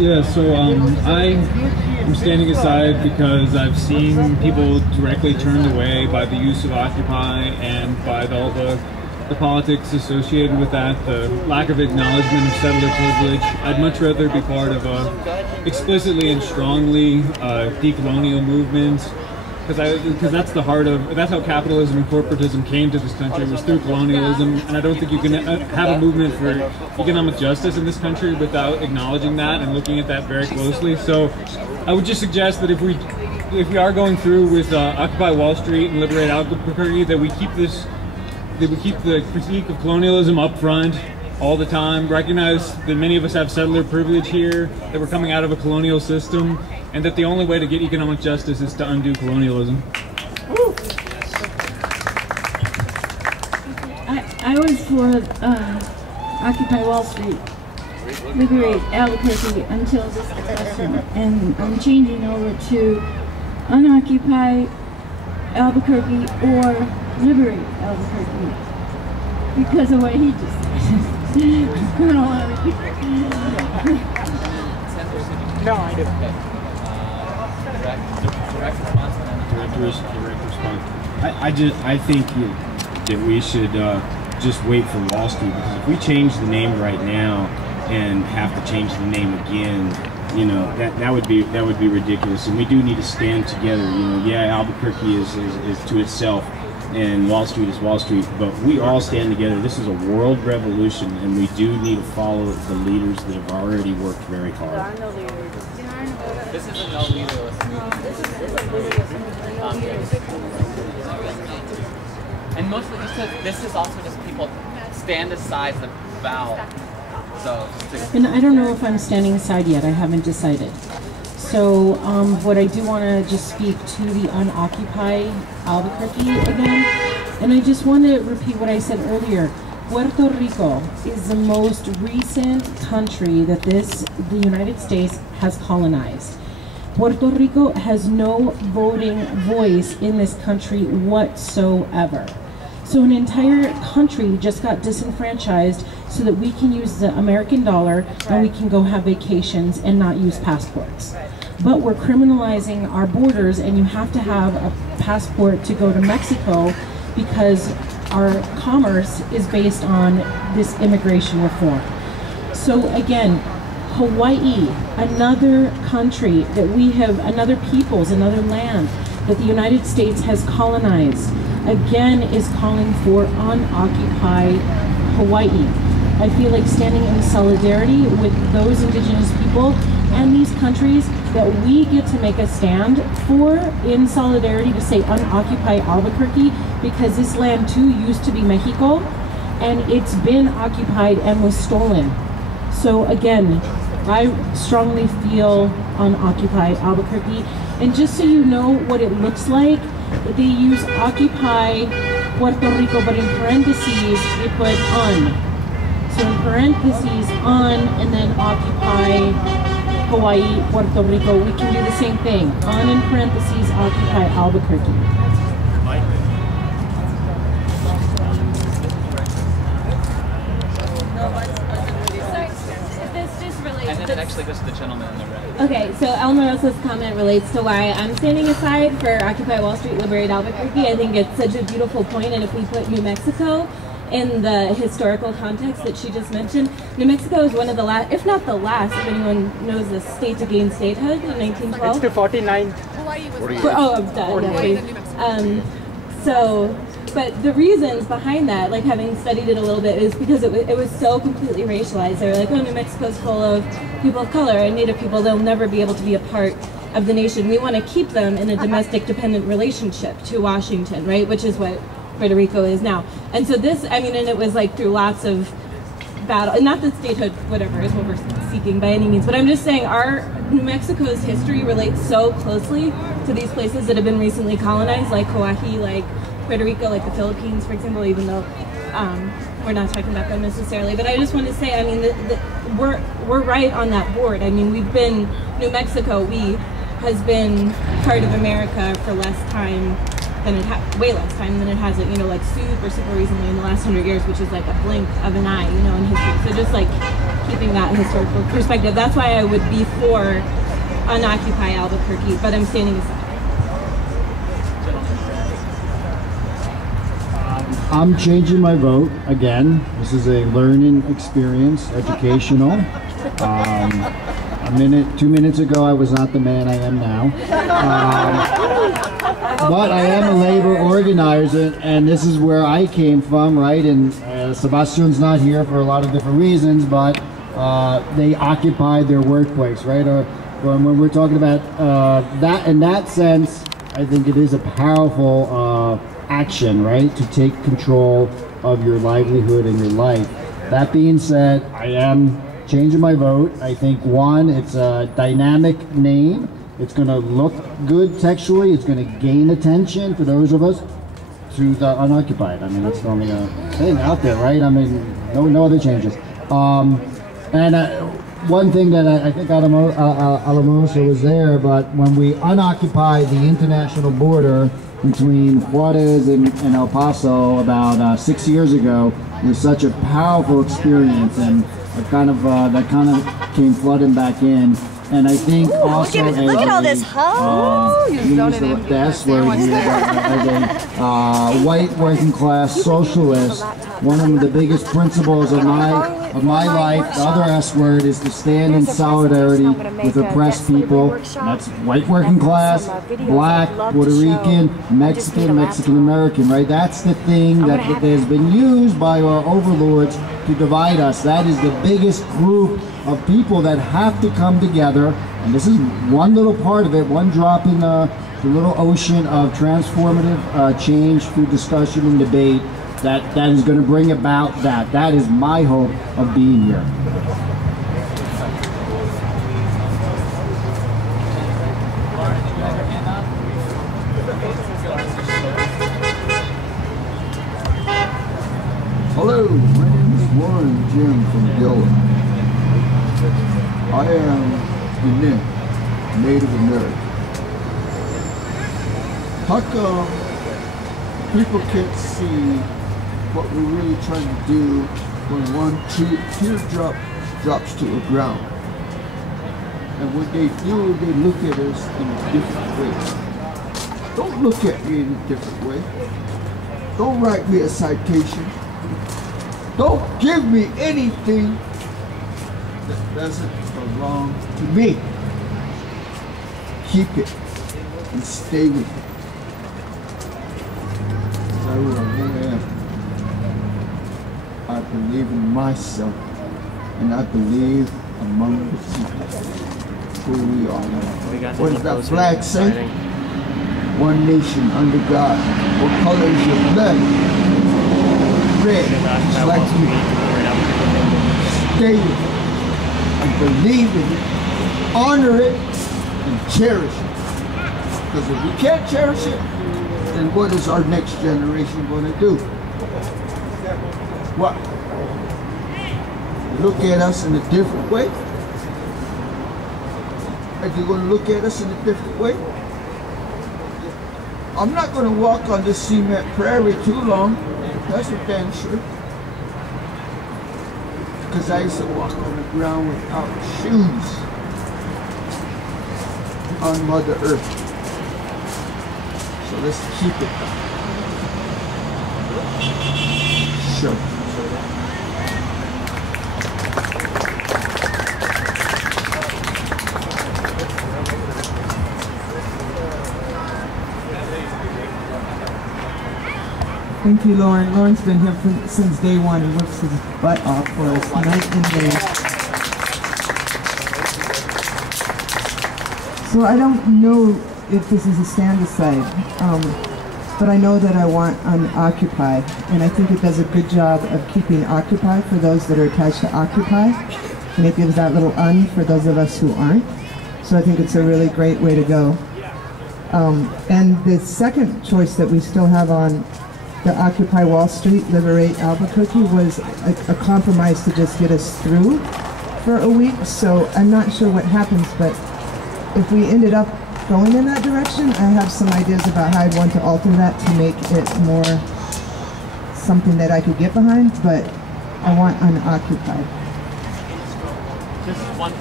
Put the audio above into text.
Yeah, so I'm standing aside because I've seen people directly turned away by the use of Occupy and by all the politics associated with that, the lack of acknowledgement of settler privilege. I'd much rather be part of a explicitly and strongly decolonial movement, because that's the heart of, that's how capitalism and corporatism came to this country, was through colonialism. And I don't think you can have a movement for economic justice in this country without acknowledging that and looking at that very closely. So I would just suggest that if we are going through with Occupy Wall Street and Liberate Albuquerque, that we keep the critique of colonialism up front all the time, recognize that many of us have settler privilege here, that we're coming out of a colonial system, and that the only way to get economic justice is to undo colonialism. I was for Occupy Wall Street, Liberate Albuquerque until this discussion, and I'm changing over to Unoccupy Albuquerque or Liberate Albuquerque because of what he just said. I don't want to repeat it. No, I do. Direct response. I think that we should just wait for Wall Street, because if we change the name right now and have to change the name again, you know, that would be ridiculous. And we do need to stand together. You know, yeah, Albuquerque is to itself, and Wall Street is Wall Street, but we all stand together. This is a world revolution, and we do need to follow the leaders that have already worked very hard. There are no leaders. This is a no leaderless movement. This is a leaderless and mostly this is also just people stand aside the vow. So and I don't know if I'm standing aside yet. I haven't decided. So what I do want to just speak to the Unoccupy Albuquerque again, and I just want to repeat what I said earlier. Puerto Rico is the most recent country that the United States has colonized. Puerto Rico has no voting voice in this country whatsoever. So an entire country just got disenfranchised so that we can use the American dollar and we can go have vacations and not use passports. But we're criminalizing our borders, and you have to have a passport to go to Mexico because our commerce is based on this immigration reform. So again, Hawaii, another country that we have, another peoples, another land that the United States has colonized, again is calling for Unoccupy Hawaii. I feel like standing in solidarity with those indigenous people and these countries that we get to make a stand for in solidarity to say Unoccupy Albuquerque, because this land too used to be Mexico and it's been occupied and was stolen. So again, I strongly feel Unoccupy Albuquerque. And just so you know what it looks like, they use Occupy Puerto Rico, but in parentheses they put un. So in parentheses un, and then Occupy Hawaii, Puerto Rico. We can do the same thing. Un in parentheses, Occupy Albuquerque. and then it actually goes to the gentleman on the right. Okay, so Elmarosa's comment relates to why I'm standing aside for Occupy Wall Street, Liberate Albuquerque. I think it's such a beautiful point, and if we put New Mexico in the historical context that she just mentioned, New Mexico is one of the last, if not the last, if anyone knows the state to gain statehood in 1912. It's the 49th. Hawaii was Oh, I'm done. Yeah, so, but the reasons behind that, like having studied it a little bit, is because it was so completely racialized. They were like, oh, New Mexico's full of people of color and Native people. They'll never be able to be a part of the nation. We want to keep them in a domestic dependent relationship to Washington, right? Which is what Puerto Rico is now. And so this, I mean, and it was like through lots of battle, and not that statehood, whatever, is what we're seeking by any means, but I'm just saying our New Mexico's history relates so closely to these places that have been recently colonized, like Hawaii, like Puerto Rico, like the Philippines, for example, even though we're not talking about them necessarily. But I just want to say, I mean, we're right on that board. I mean, we've been, New Mexico, has been part of America for less time than way less time than it has, you know, like super recently in the last 100 years, which is like a blink of an eye, you know, in history. So just like keeping that historical perspective. That's why I would be for Occupy Albuquerque, but I'm standing aside. I'm changing my vote again. This is a learning experience, educational. 2 minutes ago, I was not the man I am now. But I am a labor organizer, and this is where I came from, right? And Sebastian's not here for a lot of different reasons, but they occupied their workplace, right? Or when we're talking about that, in that sense, I think it is a powerful action, right? To take control of your livelihood and your life. That being said, I am changing my vote. I think one, it's a dynamic name. It's going to look good textually. It's going to gain attention for those of us through the unoccupied. I mean, that's the only thing out there, right? I mean, no other changes. One thing that I think Alamosa was there, but when we unoccupied the international border between Juarez and El Paso about 6 years ago, it was such a powerful experience, and that kind of came flooding back in. And I think also look at all this the S word here, as a white working class socialist, one of the biggest principles of my life, the other S word, is to stand in solidarity with oppressed people. That's white working class, black, Puerto Rican, Mexican American, right? That's the thing that has been used by our overlords to divide us. That is the biggest group of people that have to come together, and this is one little part of it, one drop in the little ocean of transformative change through discussion and debate that is going to bring about that. That is my hope of being here. Hello, my name is Warren Jim from Dillon. I am Unique, Native American. How come people can't see what we're really trying to do when one teardrop drops to the ground? And when they do, they look at us in a different way. Don't look at me in a different way. Don't write me a citation. Don't give me anything that doesn't belong to me. Keep it and stay with it. I believe in myself, and I believe among the people who we are. What does that flag say? One nation under God. What color is your blood? Red, just like me. Stay with it, and believe in it, honor it, and cherish it. Because if we can't cherish it, then what is our next generation going to do? What? Look at us in a different way? Are you going to look at us in a different way? I'm not going to walk on this cement prairie too long. That's for damn sure. Because I used to walk on the ground without shoes on Mother Earth. So let's keep it. Sure. Thank you, Lauren. Lauren's been here since day one and works his butt off for us night and day. So I don't know if this is a stand aside, but I know that I want Occupy, and I think it does a good job of keeping Occupy for those that are attached to Occupy, and it gives that little for those of us who aren't. So I think it's a really great way to go. And the second choice that we still have on the Occupy Wall Street, Liberate Albuquerque was a compromise to just get us through for a week. So I'm not sure what happens, but if we ended up going in that direction, I have some ideas about how I'd want to alter that to make it more something that I could get behind, but I want unoccupied. this is one